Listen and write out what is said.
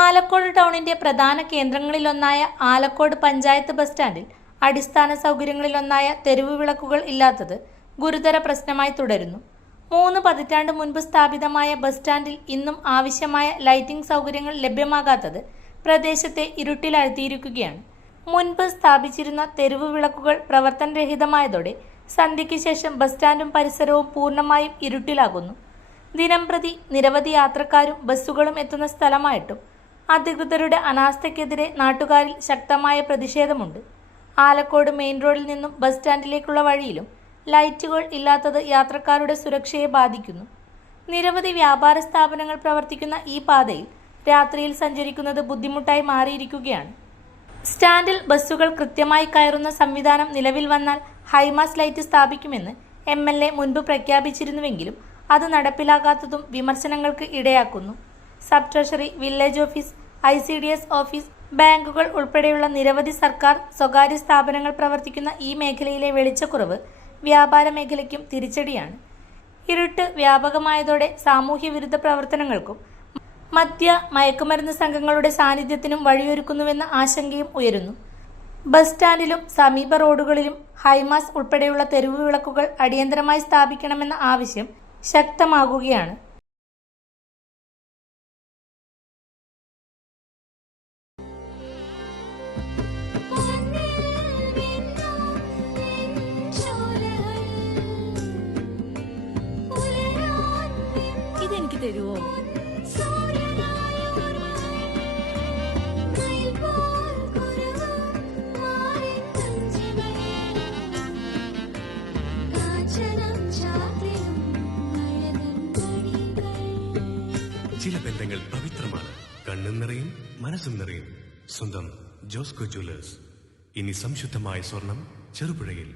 ആലക്കോട് ടൗണിന്റെ പ്രധാന കേന്ദ്രങ്ങളിലൊന്നായ ആലക്കോട് പഞ്ചായത്ത് ബസ് സ്റ്റാൻഡിൽ അടിസ്ഥാന സൗകര്യങ്ങളിലൊന്നായ തെരുവ് വിളക്കുകൾ ഇല്ലാത്തത് ഗുരുതര പ്രശ്നമായി തുടരുന്നു. 3 പതിറ്റാണ്ട് മുൻപ് സ്ഥാപിതമായ ബസ് സ്റ്റാൻഡിൽ ഇന്നും ആവശ്യമായ ലൈറ്റിംഗ് സൗകര്യങ്ങൾ ലഭ്യമാകാത്തത് പ്രദേശത്തെ ഇരുട്ടിലാഴ്ത്തിയിരിക്കുകയാണ്. മുൻപ് സ്ഥാപിച്ചിരുന്ന തെരുവ് വിളക്കുകൾ പ്രവർത്തനരഹിതമായതോടെ സന്ധ്യയ്ക്ക് ശേഷം ബസ് സ്റ്റാൻഡും പരിസരവും പൂർണ്ണമായും ഇരുട്ടിലാകുന്നു. ദിനംപ്രതി നിരവധി യാത്രക്കാരും ബസ്സുകളും എത്തുന്ന സ്ഥലമായിട്ടും അധികൃതരുടെ അനാസ്ഥയ്ക്കെതിരെ നാട്ടുകാരിൽ ശക്തമായ പ്രതിഷേധമുണ്ട്. ആലക്കോട് മെയിൻ റോഡിൽ നിന്നും ബസ് സ്റ്റാൻഡിലേക്കുള്ള വഴിയിലും ലൈറ്റുകൾ ഇല്ലാത്തത് യാത്രക്കാരുടെ സുരക്ഷയെ ബാധിക്കുന്നു. നിരവധി വ്യാപാര സ്ഥാപനങ്ങൾ പ്രവർത്തിക്കുന്ന ഈ പാതയിൽ രാത്രിയിൽ സഞ്ചരിക്കുന്നത് ബുദ്ധിമുട്ടായി മാറിയിരിക്കുകയാണ്. സ്റ്റാൻഡിൽ ബസ്സുകൾ കൃത്യമായി കയറുന്ന സംവിധാനം നിലവിൽ വന്നാൽ ഹൈമാസ് ലൈറ്റ് സ്ഥാപിക്കുമെന്ന് MLA മുൻപ് പ്രഖ്യാപിച്ചിരുന്നുവെങ്കിലും അത് നടപ്പിലാകാത്തതും വിമർശനങ്ങൾക്ക് ഇടയാക്കുന്നു. Sub treasury, village office, ICDS office, ബാങ്കുകൾ ഉൾപ്പെടെയുള്ള നിരവധി സർക്കാർ സ്വകാര്യ സ്ഥാപനങ്ങൾ പ്രവർത്തിക്കുന്ന ഈ മേഖലയിലെ വെളിച്ചക്കുറവ് വ്യാപാര മേഖലയ്ക്കും തിരിച്ചടിയാണ്. ഇരുട്ട് വ്യാപകമായതോടെ സാമൂഹ്യ വിരുദ്ധ പ്രവർത്തനങ്ങൾക്കും മയക്കുമരുന്ന് സംഘങ്ങളുടെ സാന്നിധ്യത്തിനും വഴിയൊരുക്കുന്നുവെന്ന ആശങ്കയും ഉയരുന്നു. ബസ് സ്റ്റാൻഡിലും സമീപ റോഡുകളിലും ഹൈമാസ് ഉൾപ്പെടെയുള്ള തെരുവ് വിളക്കുകൾ അടിയന്തരമായി സ്ഥാപിക്കണമെന്ന ആവശ്യം ശക്തമാകുകയാണ്. ഇതെനിക്ക് തരുമോ? ചില ബന്ധങ്ങൾ പവിത്രമാണ്. കണ്ണും നിറയും, മനസ്സും നിറയും. സ്വന്തം ജോസ്കോ ജ്വല്ലേഴ്സ്. ഇനി സംശുദ്ധമായ സ്വർണം ചെറുപുഴയിൽ.